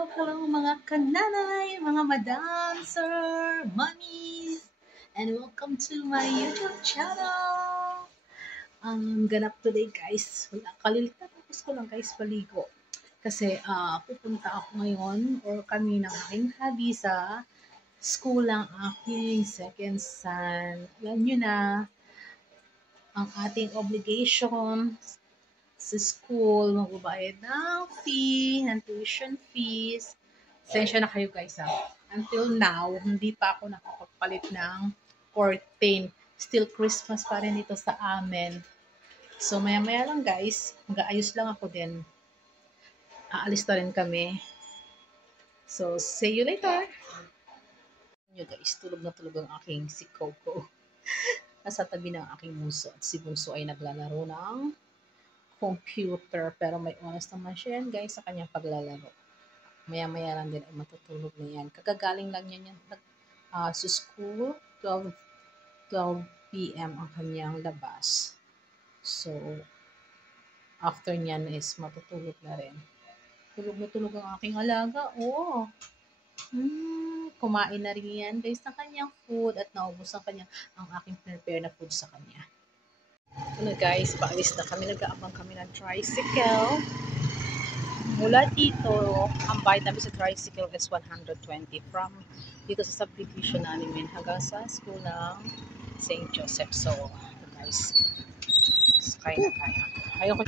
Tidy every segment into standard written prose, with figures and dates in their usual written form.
Hello po mga kananay, mga madam, sir, mommies, and welcome to my YouTube channel. Ganap today guys. Tapos ko lang guys paligo. Kasi pupunta ako ngayon or kami ng aking hubby sa school ng aking second son. Alam nyo na, ang ating obligation sa school, magbabayad ng fee, ng tuition fees. Sensya na kayo guys Until now, hindi pa ako nakapagpalit ng curtain. Still Christmas pa rin ito sa amin. So maya-maya lang guys, mag-aayos lang ako din. Aalis na rin kami. So see you later. Nyo guys, tulog na tulog ang aking si Coco. Nasa tabi ng aking bunso at si bunso ay naglalaro ng computer, pero may oras naman siya yan guys sa kanyang paglalaro. Maya-maya lang din ay matutulog na yan. Kagagaling lang niya sa school, 12 p.m. ang kanyang labas. So, after niyan is matutulog na rin. Tulog na tulog ang aking alaga. Oo. Kumain na rin yan guys ng kanyang food at naubos ang aking prepare na food sa kanya. Ano guys, paalis na kami. Nag-aabang kami ng tricycle. Mula dito, ang bayad namin sa tricycle is 120 from dito sa subdivision namin hanggang sa school ng St. Joseph. So, guys, sakay na tayo. Ayoko.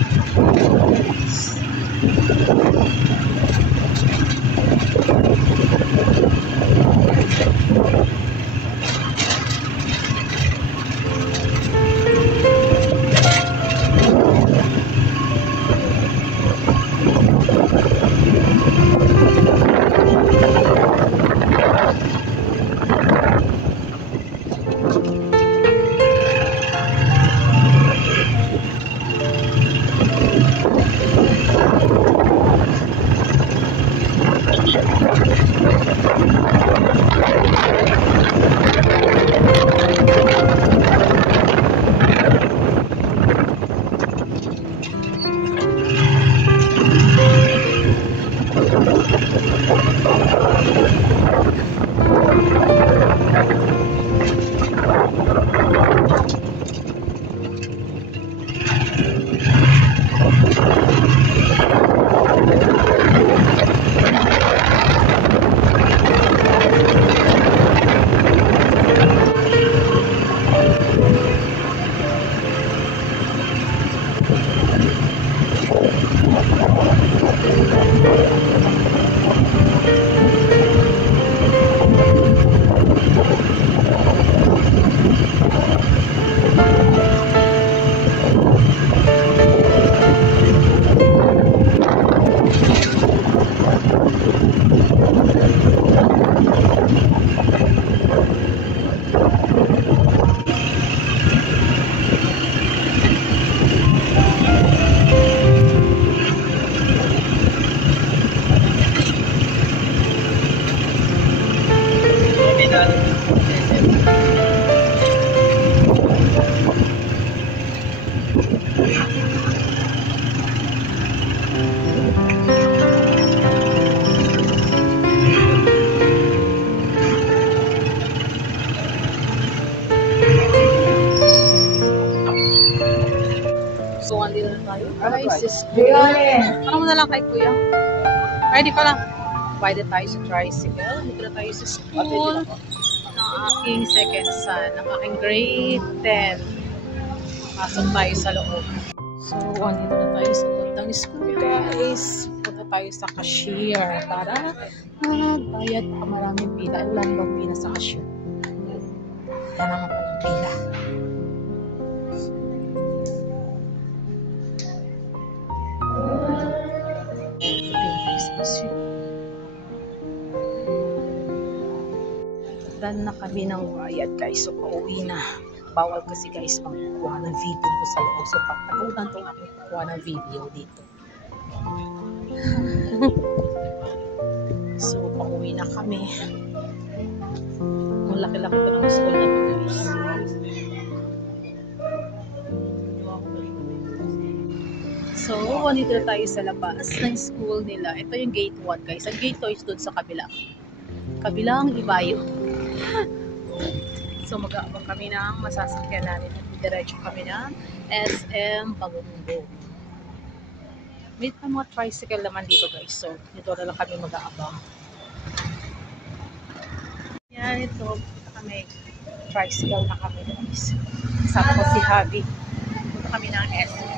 So, andito na tayo. Ano mo na lang kay kuya? Ready pa lang. Pwede tayo sa tricycle. Dito na tayo sa school ng aking second son, ng aking grade 10. Pasok tayo sa loob. So, andito na tayo sa loob ng school, guys. Punta tayo sa cashier para magbayad pa. Maraming pila. Ilang bang pila sa cashier? Wala naman pa ng pila. Dan na kami ng bayad guys, so pauwi na. Bawal kasi guys magkukuha ng video ko sa loob, so pagtagutan itong aking kukuha ng video dito. So pauwi na kami. Ang laki-laki pa ng school na ito guys. So nandito na tayo sa labas ng school nila. Ito yung gate 1 guys. Ang gate 2 is doon sa kabila. Kabilang ibayo. So mag-aabang kami ng masasakyan namin. Diretso kami ng SM Bagonggo. May mga tricycle naman dito guys. So dito na lang kami mag-aabang. Yan ito. Dito kami. Tricycle na kami guys. Kasama ko si Javi. Dito kami ng SM.